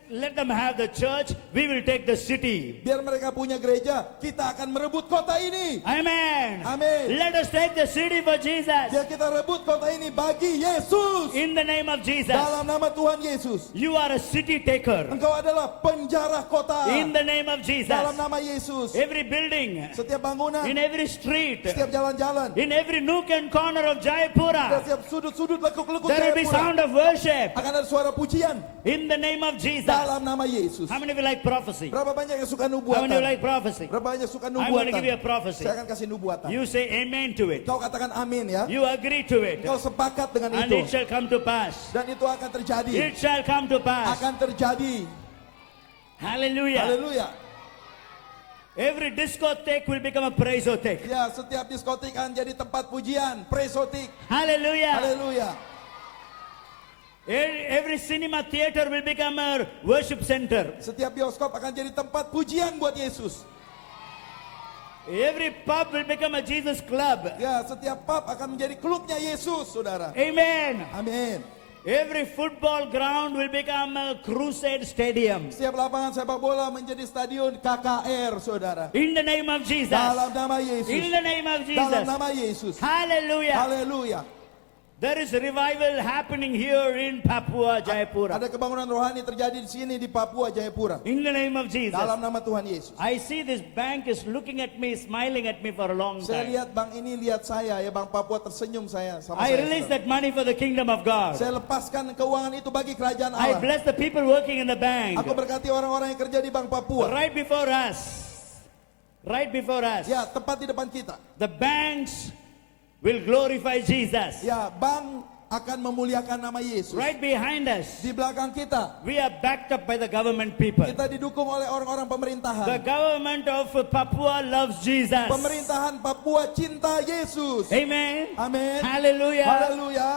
Let them have the church. We will take the city. Biar mereka punya gereja, kita akan merebut kota ini. Amen. Amin. Let us take the city for Jesus. Biar kita rebut kota ini bagi Yesus. In the name of Jesus. Dalam nama Tuhan Yesus. You are a city taker. Engkau adalah penjara kota. In the name of Jesus. Dalam nama Yesus. Every building, Setiap bangunan, in every street, setiap jalan-jalan, in every nook and corner of dan Jaipura, setiap sudut-sudut lekuk-lekuk there will be Jayapura, sound of worship. akan ada suara pujian. In the name of Jesus. Dalam nama Yesus. How many of you like prophecy? Berapa banyak yang suka How many of nubuatan? you like prophecy? Berapa banyak suka I'm going to give you a nubuatan? prophecy. Saya akan kasih nubuatan. You say amen to it. Kau katakan amin ya. You agree to it. Kau sepakat dengan And itu. it shall come to pass. Dan itu akan terjadi. It shall come to pass. Akan terjadi. Hallelujah. Haleluya. Every discotheque will become a praiseotheque. Ya, setiap diskotik akan jadi tempat pujian. Presotik. Hallelujah. Haleluya. Every cinema theater will become a worship center. Setiap bioskop akan jadi tempat pujian buat Yesus. Every pub will become a Jesus club. Ya, setiap pub akan menjadi klubnya Yesus, saudara. Amen. Amin. Every football ground will become a crusade stadium. Setiap lapangan sepak bola menjadi stadion KKR, saudara. In the name of Jesus. Dalam nama Yesus. In the name of Dalam Jesus. nama Yesus. Hallelujah. Haleluya. There is revival happening here in Papua, Jayapura. Ada kebangunan rohani terjadi di sini di Papua, Jayapura. In the name of Jesus. Dalam nama Tuhan Yesus. I see this bank is looking at me, smiling at me for a long Saya time. lihat bank ini lihat saya, ya Bank Papua tersenyum sama I saya. release that money for the kingdom of God. Saya lepaskan keuangan itu bagi kerajaan I Allah. bless the people working in the bank. Aku berkati orang-orang yang kerja di Bank Papua. Right before us, right before us. Ya, tepat di depan kita. The banks will glorify Jesus. Ya, bank akan memuliakan nama Yesus. Right behind us, Di belakang kita, we are backed up by the government people. kita didukung oleh orang-orang The pemerintahan. government of Papua loves Jesus. Pemerintahan Papua cinta Yesus. Amen. Amin. Hallelujah. Haleluya.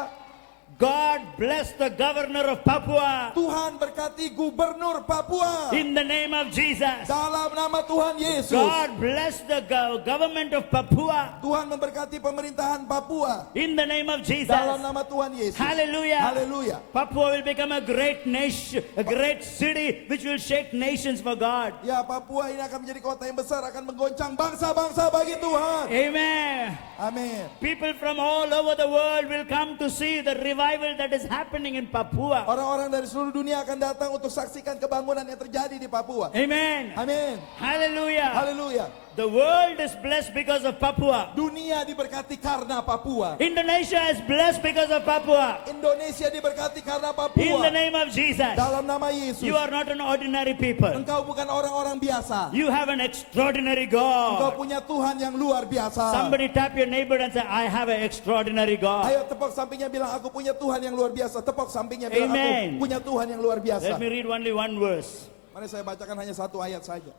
God bless the governor of Papua Tuhan berkati gubernur Papua. in the name of Jesus. Dalam nama Tuhan Yesus. God bless the government of Papua Tuhan memberkati pemerintahan Papua. in the name of Jesus. Dalam nama Tuhan Yesus. Hallelujah. Haleluya. Papua will become a great nation, a great city which will shake nations for God. Ya, Papua ini akan menjadi kota yang besar, akan menggoncang bangsa-bangsa bagi Tuhan. Amen. Amin. People from all over the world will come to see the revival that is happening in Papua. Orang-orang dari seluruh dunia akan datang untuk saksikan kebangunan yang terjadi di Papua. Amen. Amin. Hallelujah. Haleluya. The world is blessed because of Papua. Dunia diberkati karena Papua. Indonesia is blessed because of Papua. Indonesia diberkati karena In Papua. the name of Jesus. Dalam nama Yesus. You are not an ordinary people. Engkau bukan orang-orang biasa. You have an extraordinary Engkau God. punya Tuhan yang luar biasa. Somebody tap your neighbor and say, I have an extraordinary God. Ayo tepuk sampingnya bilang, aku punya Tuhan yang luar biasa. Tepuk sampingnya bilang, Amen. aku punya Tuhan yang luar biasa. Let me read only one verse. Mari saya bacakan hanya satu ayat saja.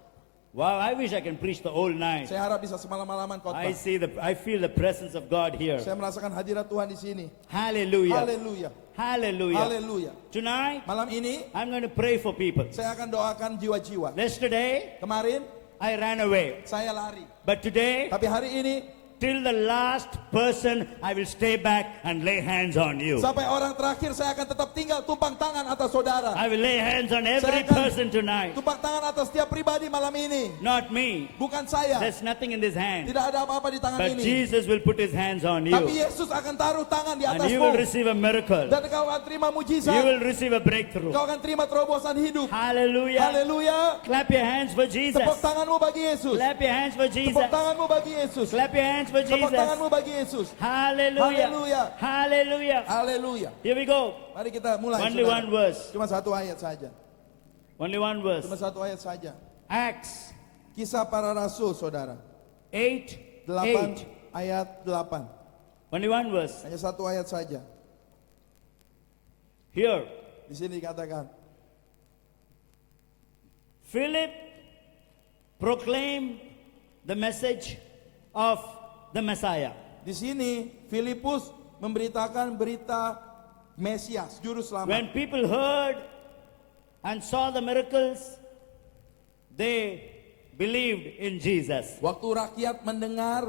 Wow, I wish I can preach the whole night. Saya harap bisa semalam-malaman khotbah. I feel the presence of God here. Saya merasakan hadirat Tuhan di sini. Hallelujah. Haleluya. Hallelujah. Haleluya. Tonight, Malam ini I'm going to pray for people. saya akan doakan jiwa-jiwa. Yesterday, Kemarin I ran away. saya lari. But today, Tapi hari ini till the last person, I will stay back and lay hands on you. sampai orang terakhir saya akan tetap tinggal tumpang tangan atas saudara. I will lay hands on every Saya akan person tonight. tumpang tangan atas setiap pribadi malam ini. Not me. Bukan saya. There's nothing in this hand. Tidak ada apa-apa di tangan But ini. Jesus will put his hands on Tapi you. Yesus akan taruh tangan di And you will atasmu. receive a miracle. Dan kau akan terima You mujizat. will receive a breakthrough. Kau akan terima terobosan hidup. Hallelujah. Haleluya. Clap your hands for Jesus. Tepuk tanganmu bagi Yesus. Clap your hands for Tepuk Jesus. tanganmu bagi Yesus. Clap your hands for Tepuk Jesus. tanganmu bagi Yesus. Hallelujah. Hallelujah. Hallelujah. Haleluya. Here we go. Mari kita mulai. Only saudara. one verse. Cuma satu ayat saja. Only one verse. Cuma satu ayat saja. Acts Kisah para Rasul, saudara. 8. 8 ayat 8. Only one verse. Hanya satu ayat saja. Here. Di sini dikatakan, Philip proclaimed the message of the Messiah. di sini Filipus memberitakan berita Mesias, juru selamat. When people heard and saw the miracles, they believed in Jesus. Waktu rakyat mendengar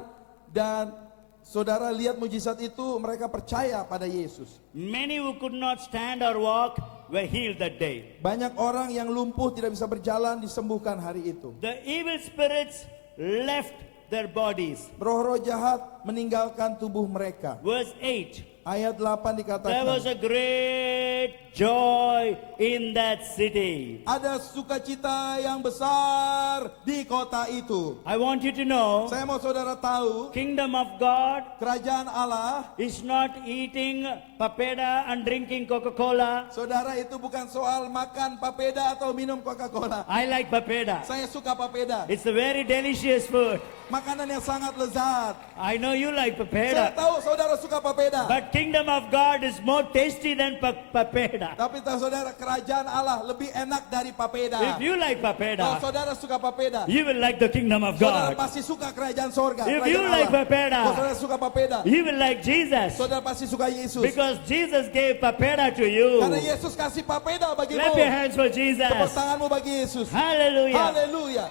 dan saudara lihat mujizat itu, mereka percaya pada Yesus. Many who could not stand or walk were healed that day. Banyak orang yang lumpuh tidak bisa berjalan disembuhkan hari itu. The evil spirits left their bodies. Roh-roh jahat meninggalkan tubuh mereka. Verse 8. Ayat 8 There was dikatakan, a great joy in that city. ada sukacita yang besar di kota itu. I want you to know, Saya mau saudara tahu, kingdom of God kerajaan Allah, is not eating papeda and drinking Coca-Cola. saudara, itu bukan soal makan papeda atau minum Coca-Cola. I like papeda. Saya suka papeda, It's a very delicious food. makanan yang sangat lezat. I know you like Saya papeda. tahu saudara suka papeda. But kingdom of God is more tasty than papeda. Tapi tahu saudara, kerajaan Allah lebih enak dari papeda. If you like Kalau papeda, saudara suka papeda, you will like the kingdom of saudara God. pasti suka kerajaan sorga. If kerajaan you like Allah. papeda, Kalau saudara suka papeda, You will like Jesus. saudara pasti suka Yesus. Because Jesus gave papeda to you. Karena Yesus kasih papeda bagimu. Clap your hands for Tepuk Jesus. tanganmu bagi Yesus. Hallelujah. Haleluya.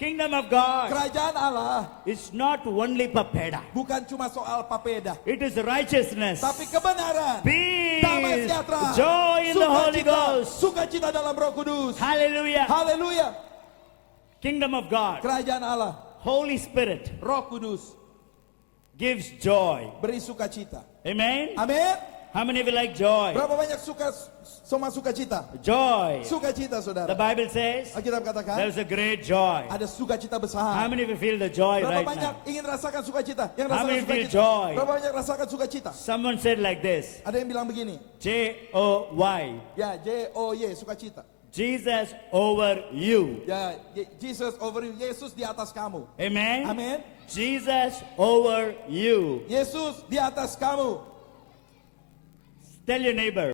Kingdom of God Kerajaan Allah is not only papeda. bukan cuma soal papeda, It is righteousness, tapi kebenaran, damai peace, sejahtera, joy in the Holy Ghost. sukacita dalam Roh Kudus. Hallelujah. Haleluya. Kingdom of God, Kerajaan Allah, Holy Spirit Roh Kudus gives joy. beri sukacita. Amen. Amin. How many of you like joy? Berapa banyak sama sukacita? Joy. Sukacita, The saudara. Bible says Alkitab katakan there's a great joy. ada sukacita How besar. many of you feel the joy Berapa right banyak now? ingin rasakan sukacita? Yang How rasakan many feel sukacita? joy? Berapa banyak rasakan sukacita? Someone said like this, Ada yang bilang begini, J-O-Y. ya, J-O-Y, sukacita. Jesus over you. Ya, Jesus over you. Yesus di atas kamu. Amen. Amin. Jesus over you. Yesus di atas kamu. Tell your neighbor.